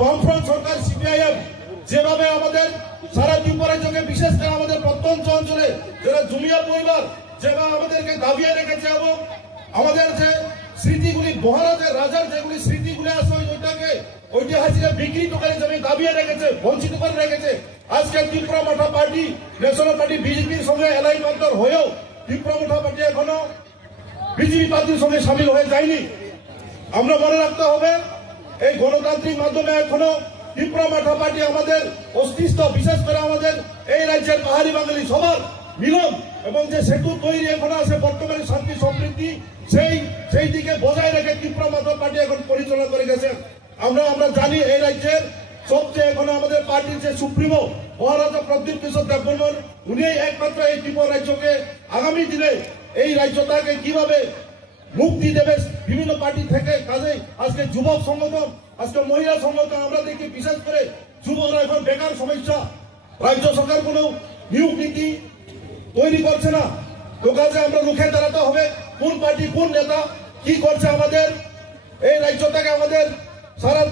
বামফ্রন্ট সরকার সিপিআইএম যেভাবে আমাদের সারা ত্রিপুরাকে বিশেষ করে আমাদের প্রত্যন্ত অঞ্চলে যারা জুমিয়া পরিবার যেভাবে আমাদেরকে দাবিয়ে রেখেছে এবং আমাদের যে স্মৃতিগুলি মহারাজের রাজার যেগুলি স্মৃতিগুলি আছে ওইটাকে ঐতিহাসিক বিকৃত করে জমি দাবিয়ে রেখেছে, বঞ্চিত করে রেখেছে। আজকে ত্রিপুরা মাঠা পার্টি ন্যাশনাল পার্টি বিজেপির সঙ্গে অ্যালাইনমেন্ট হয়েও ত্রিপুরা মাঠা পার্টি এখনো বিজেপি পার্টির সঙ্গে সামিল হয়ে যায়নি। আমরা মনে রাখতে হবে এই গণতান্ত্রিক মাধ্যমে এখনো ত্রিপুরা মাঠা পার্টি আমাদের অস্তিত্ব, বিশেষ করে আমাদের এই রাজ্যের পাহাড়ি বাঙালি সবার মিলন এবং যে সেতু তৈরি এখন আছে বর্তমানে শান্তি সমৃদ্ধি সেই দিকে বজায় রেখে ত্রিপুরা মাঠা পার্টি এখন পরিচালনা করে গেছে। আমরা জানি এই রাজ্যের সবচেয়ে এখন আমাদের পার্টির যে সুপ্রিমো মহারাজা প্রদ্যুৎ কিশোর দেববর্মন, উনি একমাত্র এই ত্রিপুরা রাজ্যকে আগামী দিনে এই রাজ্যটাকে কিভাবে মুক্তি দেবে বিভিন্ন পার্টি থেকে। কাজে আজকে যুবক সংগঠন, আজকে মহিলা সংগঠন আমরা দেখি বিশেষ করে যুবকরা এখন বেকার সমস্যা, রাজ্য সরকার কোনো নিয়োগ নীতি তৈরি করছে না। তো কাজে আমরা রুখে দাঁড়াতে হবে কোন পার্টি কোন নেতা কি করছে আমাদের এই রাজ্যটাকে আমাদের সারা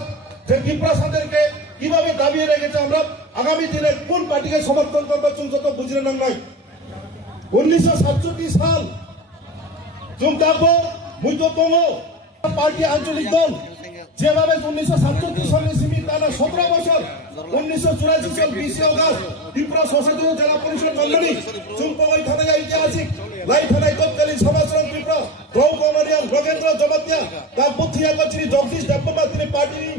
যে ত্রিপুরাসাদেরকে কিভাবে দাবিয়ে রেখেছে। আমরা আগামী দিনে কোন পার্টিকে সমর্থন করবো যত বুঝলে না নয়। 1967 সাল তুমি দেখো মুইতঙ্গ পার্টি আঞ্চলিক দল যেভাবে 1967 সালে সীমিত টানা 17 বছর 1984 সাল 20 অগস্ট ত্রিপুরা সংসদীয় জেলা পরিষদ মন্ডলী চুম্পই থানায় ঐতিহাসিক লাই থানায় তৎকালীন সমাজসরণ ত্রিপুরা রৌকমারিয়ান রোগেন্দ্র জগতিয়া তার পুথিয়া গছিনি জগদীশ দেববর্মা তিনি পার্টির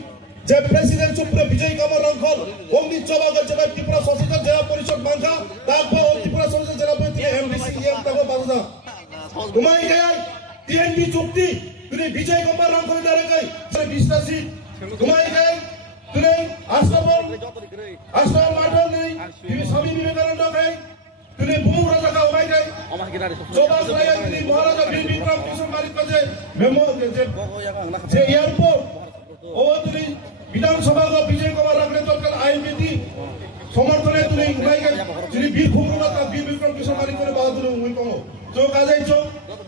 যে প্রেসিডেন্ট সুপ্রে বিজয় কামর রঙ্খল পণ্ডিত চবাগর যেভাবে ত্রিপুরা সংসদীয় জেলা পরিষদ মাংখা তারপর ত্রিপুরা সংসদীয় জেলা পরিষদ এমডিসি তারপর বাজনা তোমায় গায় টিএনবি চুক্তি তুমি বিজয় কুমার রঙ্খল দ্বারা গাই বিশ্বাসী তোমায় গায় তুমি আশ্রম মাঠন নেই তুমি স্বামী বিবেকানন্দ গাই তুমি ভূম রাজা গাও গাই গাই চৌবাস রায় তুমি মহারাজা বীর বিক্রম কিশোর মালিক কাছে মেমো যে এয়ারপোর্ট ও তুমি বিধানসভা বিজয় কুমার রাখলে তৎকাল আইনবিধি সমর্থনে তুমি যিনি বীর ভূমনাথ বীর বিক্রম কিশোর মালিক করে বাহাদুর মুই কমো তো কাজাই চো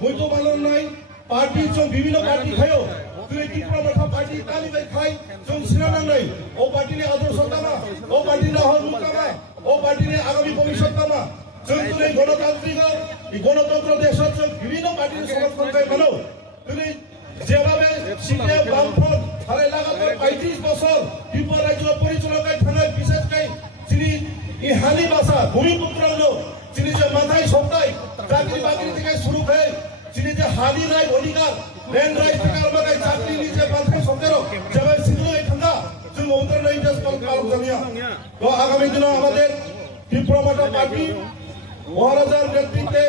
মুই তো মালন নাই পার্টি চো বিভিন্ন পার্টি খায়ও তুমি ত্রিপুরা মাঠা পার্টি তালিবাই খাই চো সিনানাং নাই ও পার্টি নে আদর্শ তামা ও পার্টি না হল তামা ও পার্টি নে আগামী ভবিষ্যৎ তামা চো তুমি গণতান্ত্রিক গণতন্ত্র দেশ বিভিন্ন পার্টির সমর্থন করে মানো তুমি যেভাবে সিপিএ বামফ্রন্ট হারে লাগাতার 35 বছর ত্রিপুরা রাজ্য পরিচালনায় থানায় বিশেষ করে যিনি ইহানি ভাষা ভূমিপুত্র যিনি যে মাথায় সপ্তাহে চাকরি বাকরি থেকে শুরু হয়ে যিনি যে হানি রায় অধিকার ল্যান্ড রাইট থেকে আরম্ভ করে চাকরি নিজে মাথায় সতেরো যেভাবে সিদ্ধই ঠান্ডা তুমি উত্তর ইন্টারেস্ট পালন জানিয়া। তো আগামী দিনে আমাদের ত্রিপুরা মাঠা পার্টি মহারাজার নেতৃত্বে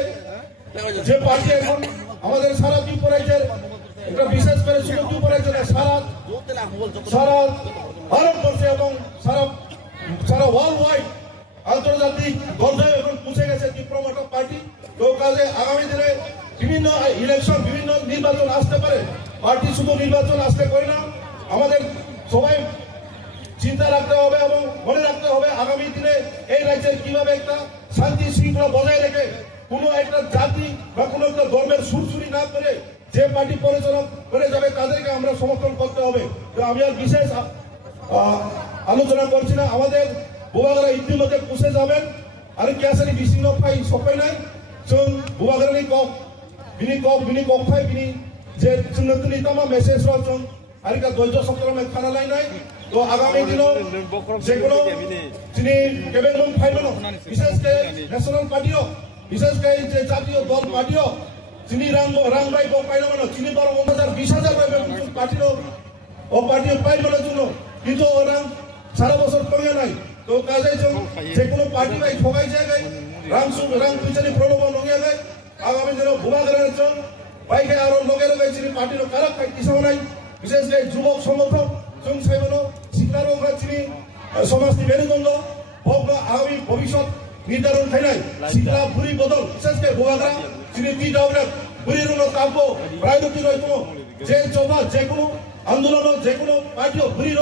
যে পার্টি এখন আমাদের সারা ত্রিপুরা রাজ্যের এটা বিশেষ করে শুধু ত্রিপুরা রাজ্যে সারা ভারতবর্ষে এবং সারা ওয়ার্ল্ড ওয়াইড আন্তর্জাতিক পর্যায়ে এখন পৌঁছে গেছে ত্রিপুরা মাঠা পার্টি। তো কাজে আগামী দিনে বিভিন্ন ইলেকশন বিভিন্ন নির্বাচন আসতে পারে, পার্টি শুধু নির্বাচন আসতে পারে না, আমাদের সবাই চিন্তা রাখতে হবে এবং মনে রাখতে হবে আগামী দিনে এই রাজ্যের কিভাবে একটা শান্তি শৃঙ্খলা বজায় রেখে কোনো একটা জাতি বা কোনো একটা ধর্মের সুরসুরি না করে যে পার্টি পরিচালনা করে যাবে তাদেরকে আমরা সমর্থন করতে হবে। তো আমি আর বিশেষ আলোচনা করছি না, আমাদের বুবাগরা ইতিমধ্যে পুষে যাবেন আর ক্যাসারি বিশিন্ন ফাই সবাই নাই जों बुबागरनि कप बिनि फाइ बिनि जे चुनतुनि तमा मेसेज रो जों आरिका धैर्य सत्र में खाना लाइनाय। तो आगामी दिनों जेकुनो जिनि केबेन फाइल विशेष के नेशनल पार्टियो विशेष के जे जातीय दल पार्टियो जिनि रां बाय को पाइनो मानो जिनि 12,000-20,000 पार्टियो ओ पार्टियो पाइनो जुनो किन्तु रां सारा बছর কমিয়া নাই। তো কাজে जों जेकुनो पार्टी बाय ठगाय जाय রাং পিছনে প্রলোভন লঙ্গিয়া যায় আগামী দিনে বুবাগরের জন বাইকে আরো লগে লগে যিনি পার্টির কারক কিছু নাই বিশেষ করে যুবক সংগঠন जों সাইবনো শিক্ষারও যিনি সমাজনি মেরুদণ্ড ভোগ আগামী ভবিষ্যৎ নির্ধারণ খাইনাই শিক্ষা বুড়ি বদল বিশেষ করে বুবাগরা যিনি টি ডাউনের বুড়ি রুনো কাব্য প্রায়োরিটি রইতো যে চবা যে কোনো আন্দোলন যে কোনো পার্টিও বুড়ি